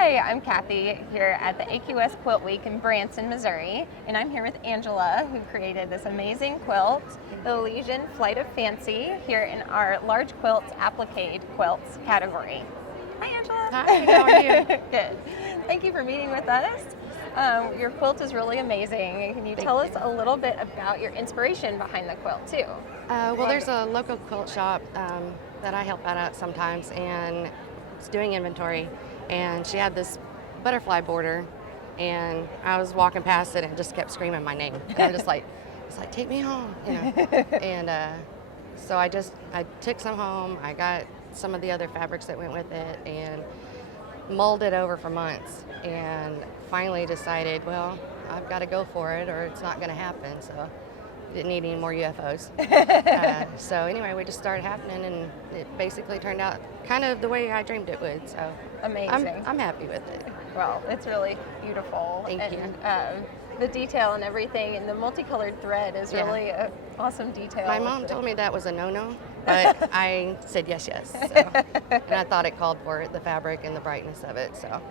Hi, I'm Kathy here at the AQS QuiltWeek in Branson, Missouri, and I'm here with Angela, who created this amazing quilt, the Elysian Flight of Fancy, here in our Large Quilts, Appliquéd Quilts category. Hi, Angela. Hi, how are you? Good. Thank you for meeting with us. Your quilt is really amazing. Can you tell us a little bit about your inspiration behind the quilt, too? Well, there's a local quilt shop that I help out at sometimes, and it's doing inventory. And she had this butterfly border, and I was walking past it and it just kept screaming my name. And I'm just like, it's like, take me home, you know. And so I took some home. I got some of the other fabrics that went with it and molded over for months, and finally decided, well, I've got to go for it or it's not going to happen. So didn't need any more UFOs. So anyway, we just started happening, and it basically turned out kind of the way I dreamed it would. So amazing. I'm happy with it. Well, it's really beautiful. Thank you. The detail and everything, and the multicolored thread is really an awesome detail. My mom told me that was a no-no, but I said yes. So. And I thought it called for it, the fabric and the brightness of it. So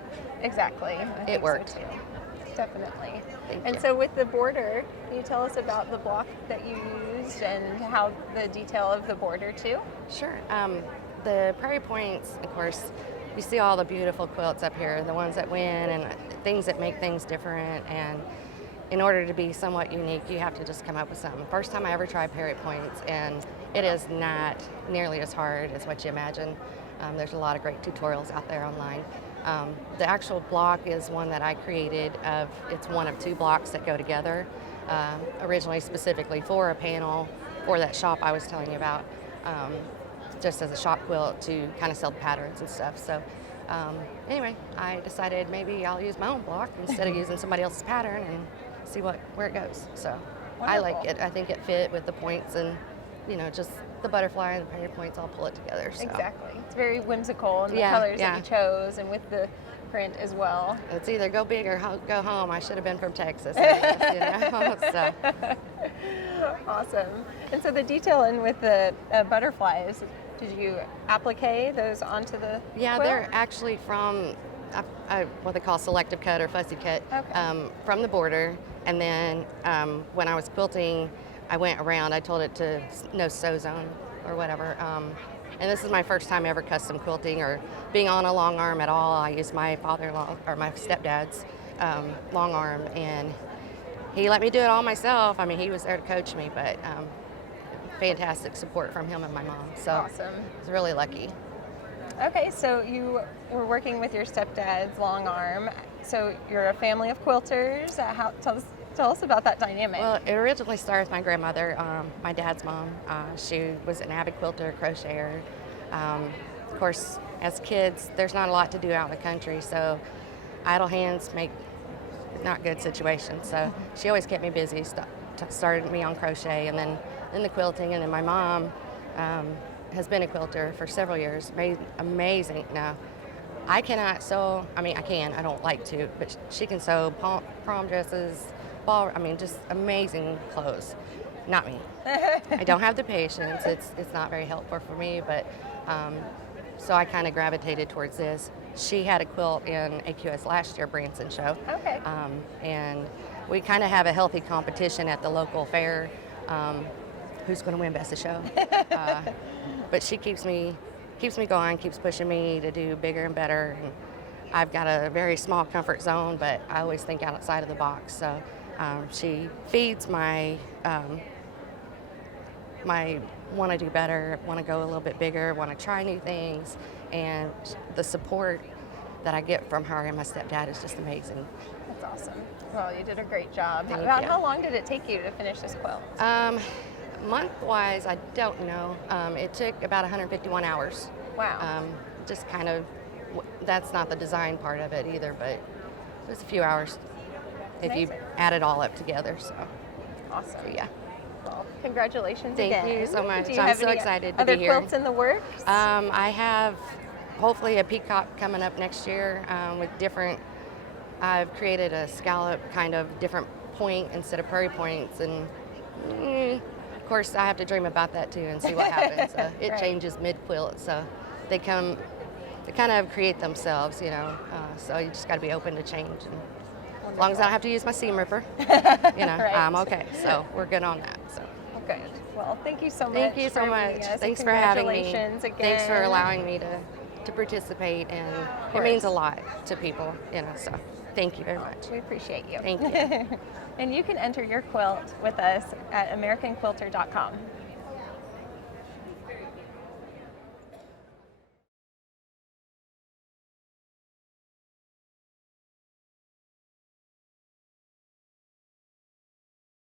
exactly. It worked. So definitely. Thank and you. so with the border, can you tell us about the block that you used and how the detail of the border too? Sure. The prairie points, of course, you see all the beautiful quilts up here, the ones that win and things that make things different. And in order to be somewhat unique, you have to just come up with something. First time I ever tried prairie points, and it is not nearly as hard as what you imagine. There's a lot of great tutorials out there online. The actual block is one that I created. It's one of two blocks that go together, originally specifically for a panel for that shop I was telling you about, just as a shop quilt to kind of sell patterns and stuff. So anyway, I decided maybe I'll use my own block instead of using somebody else's pattern and see where it goes. So wonderful. I like it. I think it fit with the points and, you know, just the butterfly and the prairie points all pull it together. So. Exactly. It's very whimsical, and the colors that you chose, and with the print as well. It's either go big or go home. I should have been from Texas, I guess, you know. So. Awesome. And so the detailing with the butterflies, did you applique those onto the quilt? They're actually from what they call selective cut or fussy cut, from the border. And then when I was quilting, I went around, I told it to no sew zone or whatever. And this is my first time ever custom quilting or being on a long arm at all. I used my father-in-law or my stepdad's long arm, and he let me do it all myself. I mean, he was there to coach me, but fantastic support from him and my mom. So awesome. I was really lucky. Okay, so you were working with your stepdad's long arm. So you're a family of quilters. Tell us about that dynamic. Well, it originally started with my grandmother, my dad's mom. She was an avid quilter, crocheter. Of course, as kids, there's not a lot to do out in the country, so idle hands make not good situations. So she always kept me busy, started me on crochet, and then the quilting. And then my mom has been a quilter for several years, made amazing. Now, I cannot sew. I mean, I can. I don't like to, but she can sew prom dresses, just amazing clothes. Not me. I don't have the patience. It's not very helpful for me, but so I kind of gravitated towards this. She had a quilt in AQS last year, Branson show. Okay. And we kind of have a healthy competition at the local fair. Who's going to win best of show? But she keeps me going, keeps pushing me to do bigger and better. And I've got a very small comfort zone, but I always think outside of the box. So she feeds my want to do better, want to go a little bit bigger, want to try new things, and the support that I get from her and my stepdad is just amazing. That's awesome. Well, you did a great job. Thank About you. how long did it take you to finish this quilt? Month-wise, I don't know. It took about 151 hours. Wow. Just kind of, that's not the design part of it either, but it was a few hours if you add it all up together. So awesome. So, yeah. Well, congratulations again. Thank you so much. Do you I'm have so any excited to other be here. quilts in the works? I have hopefully a peacock coming up next year with different. I've created a scallop kind of different point instead of prairie points, and of course I have to dream about that too and see what happens. It changes mid quilt, so they come they kind of create themselves, you know. So you just got to be open to change. And as long as I don't have to use my seam ripper, you know, Right. I'm okay. So we're good on that. So. Good. Well, thank you so much. Thank you so for much. meeting us, Thanks and for having me. congratulations again. Thanks for allowing me to participate, and it means a lot to people, you know, so thank you very much. We appreciate you. Thank you. And you can enter your quilt with us at AmericanQuilter.com.